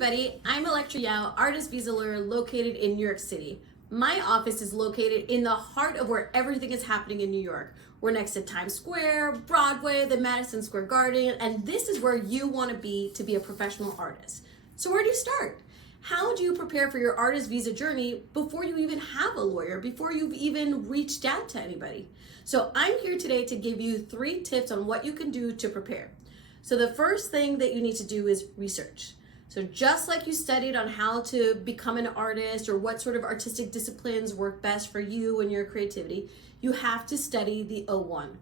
everybody, I'm Elektra Yao, artist visa lawyer located in New York City. My office is located in the heart of where everything is happening in New York. We're next to Times Square, Broadway, the Madison Square Garden, and this is where you want to be a professional artist. So where do you start? How do you prepare for your artist visa journey before you even have a lawyer, before you've even reached out to anybody? So I'm here today to give you 3 tips on what you can do to prepare. So the first thing that you need to do is research. So just like you studied on how to become an artist or what sort of artistic disciplines work best for you and your creativity, you have to study the O-1.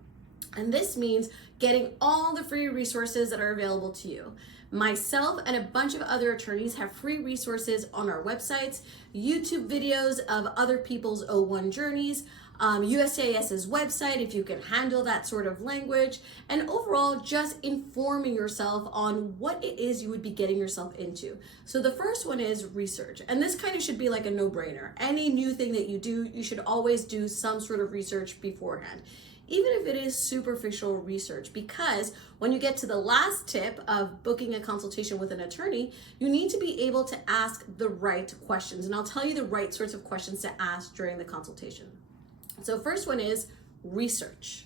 And this means getting all the free resources that are available to you. Myself and a bunch of other attorneys have free resources on our websites, YouTube videos of other people's O-1 journeys, USCIS's website if you can handle that sort of language, and overall just informing yourself on what it is you would be getting yourself into. So the first one is research, and this kind of should be like a no-brainer. Any new thing that you do, you should always do some sort of research beforehand, even if it is superficial research, because when you get to the last tip of booking a consultation with an attorney, you need to be able to ask the right questions, and I'll tell you the right sorts of questions to ask during the consultation. So first one is research.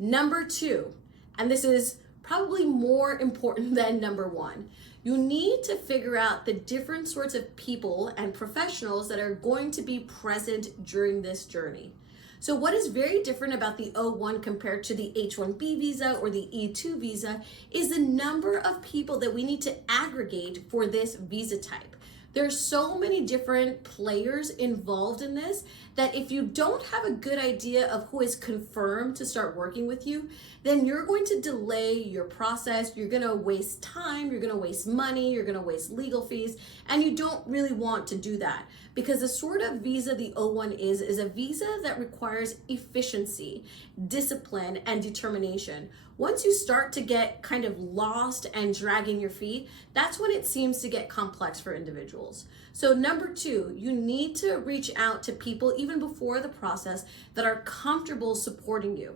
Number 2, and this is probably more important than number 1, you need to figure out the different sorts of people and professionals that are going to be present during this journey. So what is very different about the O-1 compared to the H-1B visa or the E-2 visa is the number of people that we need to aggregate for this visa type. There's so many different players involved in this that if you don't have a good idea of who is confirmed to start working with you, then you're going to delay your process, you're gonna waste time, you're gonna waste money, you're gonna waste legal fees, and you don't really want to do that. Because the sort of visa the O-1 is a visa that requires efficiency, discipline, and determination. Once you start to get kind of lost and dragging your feet, that's when it seems to get complex for individuals. So number 2, you need to reach out to people even before the process that are comfortable supporting you.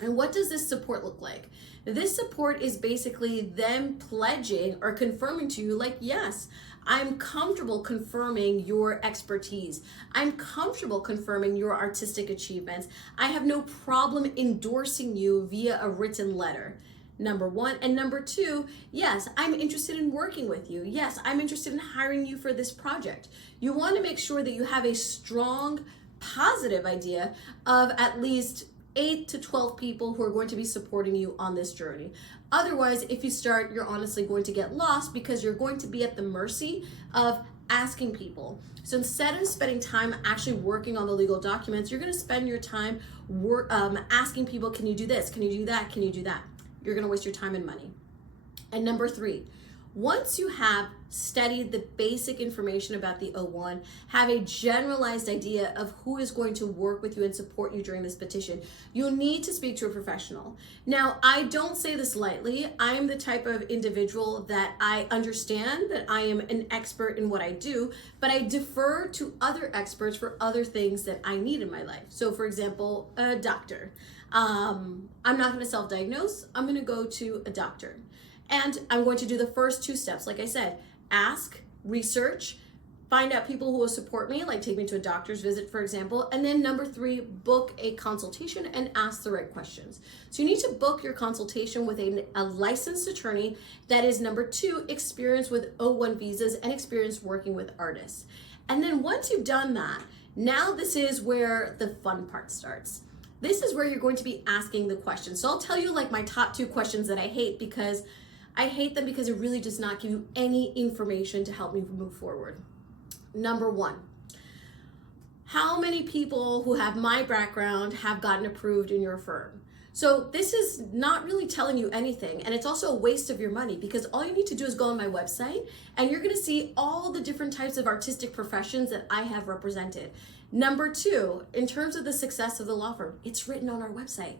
And what does this support look like? This support is basically them pledging or confirming to you like, yes, I'm comfortable confirming your expertise. I'm comfortable confirming your artistic achievements. I have no problem endorsing you via a written letter. Number 1. And number 2, yes, I'm interested in working with you. Yes, I'm interested in hiring you for this project. You want to make sure that you have a strong, positive idea of at least 8 to 12 people who are going to be supporting you on this journey. Otherwise, if you start, you're honestly going to get lost because you're going to be at the mercy of asking people. So instead of spending time actually working on the legal documents, you're going to spend your time asking people, can you do this? Can you do that? Can you do that? You're going to waste your time and money. And number 3, once you have studied the basic information about the O-1, have a generalized idea of who is going to work with you and support you during this petition, you need to speak to a professional. Now, I don't say this lightly. I am the type of individual that I understand that I am an expert in what I do, but I defer to other experts for other things that I need in my life. So for example, a doctor. I'm not going to self-diagnose. I'm going to go to a doctor. And I'm going to do the first 2 steps. Like I said, ask, research, find out people who will support me, like take me to a doctor's visit, for example. And then number 3, book a consultation and ask the right questions. So you need to book your consultation with a licensed attorney that is, number 2, experienced with O-1 visas and experience working with artists. And then once you've done that, now this is where the fun part starts. This is where you're going to be asking the questions. So I'll tell you like my top 2 questions that I hate because it really does not give you any information to help me move forward. Number 1, how many people who have my background have gotten approved in your firm? So this is not really telling you anything, and it's also a waste of your money because all you need to do is go on my website and you're gonna see all the different types of artistic professions that I have represented. Number 2, in terms of the success of the law firm, it's written on our website.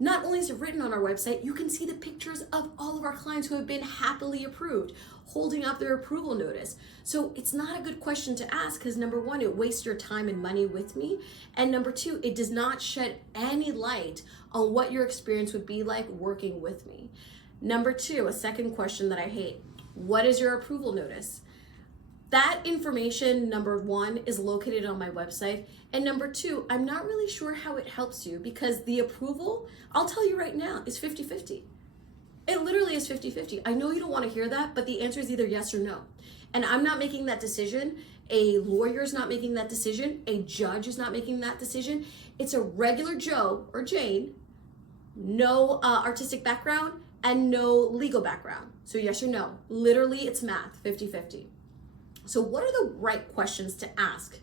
Not only is it written on our website, you can see the pictures of all of our clients who have been happily approved, holding up their approval notice. So it's not a good question to ask because number 1, it wastes your time and money with me. And number 2, it does not shed any light on what your experience would be like working with me. Number 2, a second question that I hate. What is your approval notice? That information, number one, is located on my website. And number two, I'm not really sure how it helps you because the approval, I'll tell you right now, is 50-50. It literally is 50-50. I know you don't want to hear that, but the answer is either yes or no. And I'm not making that decision. A lawyer is not making that decision. A judge is not making that decision. It's a regular Joe or Jane, no artistic background and no legal background. So yes or no. Literally, it's math, 50-50. So what are the right questions to ask?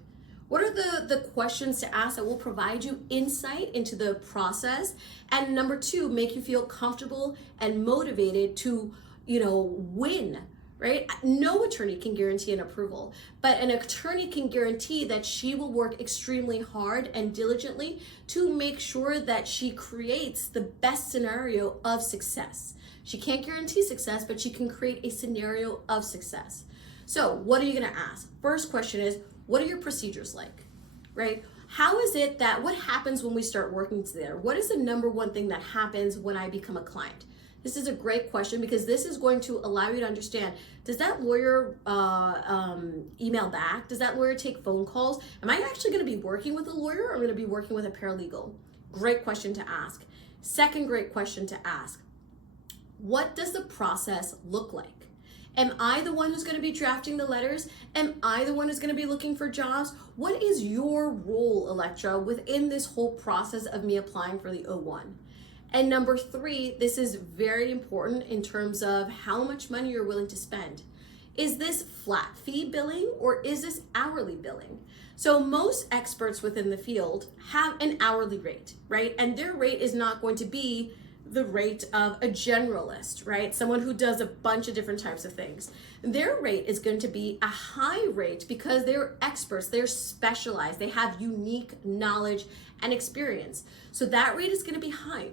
What are the questions to ask that will provide you insight into the process? And number two, make you feel comfortable and motivated to, win, right? No attorney can guarantee an approval, but an attorney can guarantee that she will work extremely hard and diligently to make sure that she creates the best scenario of success. She can't guarantee success, but she can create a scenario of success. So what are you gonna ask? First question is, what are your procedures like, right? How is it that, what happens when we start working together? What is the number one thing that happens when I become a client? This is a great question because this is going to allow you to understand, does that lawyer email back? Does that lawyer take phone calls? Am I actually gonna be working with a lawyer or am I gonna be working with a paralegal? Great question to ask. Second great question to ask, what does the process look like? Am I the one who's going to be drafting the letters? Am I the one who's going to be looking for jobs? What is your role, Elektra, within this whole process of me applying for the O-1? And number three, this is very important in terms of how much money you're willing to spend. Is this flat fee billing or is this hourly billing? So most experts within the field have an hourly rate, right? And their rate is not going to be the rate of a generalist, right? Someone who does a bunch of different types of things. Their rate is going to be a high rate because they're experts, they're specialized, they have unique knowledge and experience. So that rate is going to be high.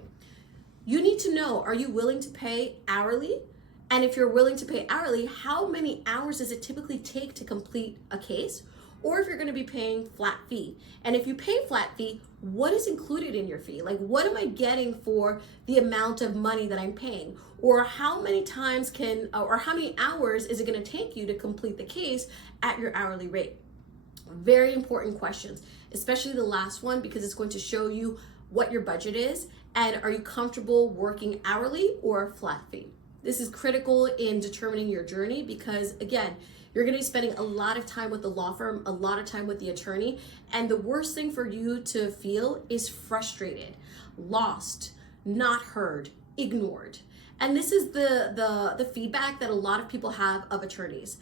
You need to know, are you willing to pay hourly? And if you're willing to pay hourly, how many hours does it typically take to complete a case? Or if you're going to be paying flat fee. And if you pay flat fee, what is included in your fee? Like, what am I getting for the amount of money that I'm paying? Or how many times or how many hours is it going to take you to complete the case at your hourly rate? Very important questions, especially the last one, because it's going to show you what your budget is and are you comfortable working hourly or flat fee? This is critical in determining your journey because, again, you're going to be spending a lot of time with the law firm, a lot of time with the attorney, and the worst thing for you to feel is frustrated, lost, not heard, ignored. And this is the feedback that a lot of people have of attorneys.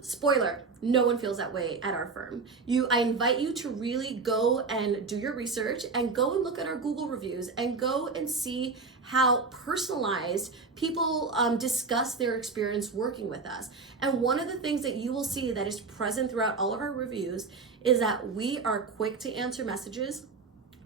Spoiler, no one feels that way at our firm. I invite you to really go and do your research and go and look at our Google reviews and go and see how personalized people discuss their experience working with us. And one of the things that you will see that is present throughout all of our reviews is that we are quick to answer messages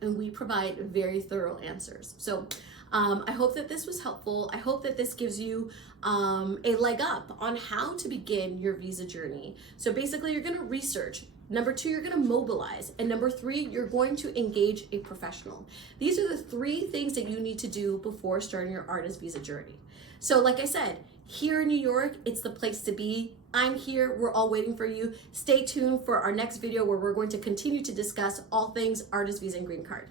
and we provide very thorough answers. So I hope that this was helpful. I hope that this gives you a leg up on how to begin your visa journey. So basically you're gonna research. Number two, you're gonna mobilize. And number three, you're going to engage a professional. These are the three things that you need to do before starting your artist visa journey. So like I said, here in New York, it's the place to be. I'm here, we're all waiting for you. Stay tuned for our next video where we're going to continue to discuss all things artist visa and green card.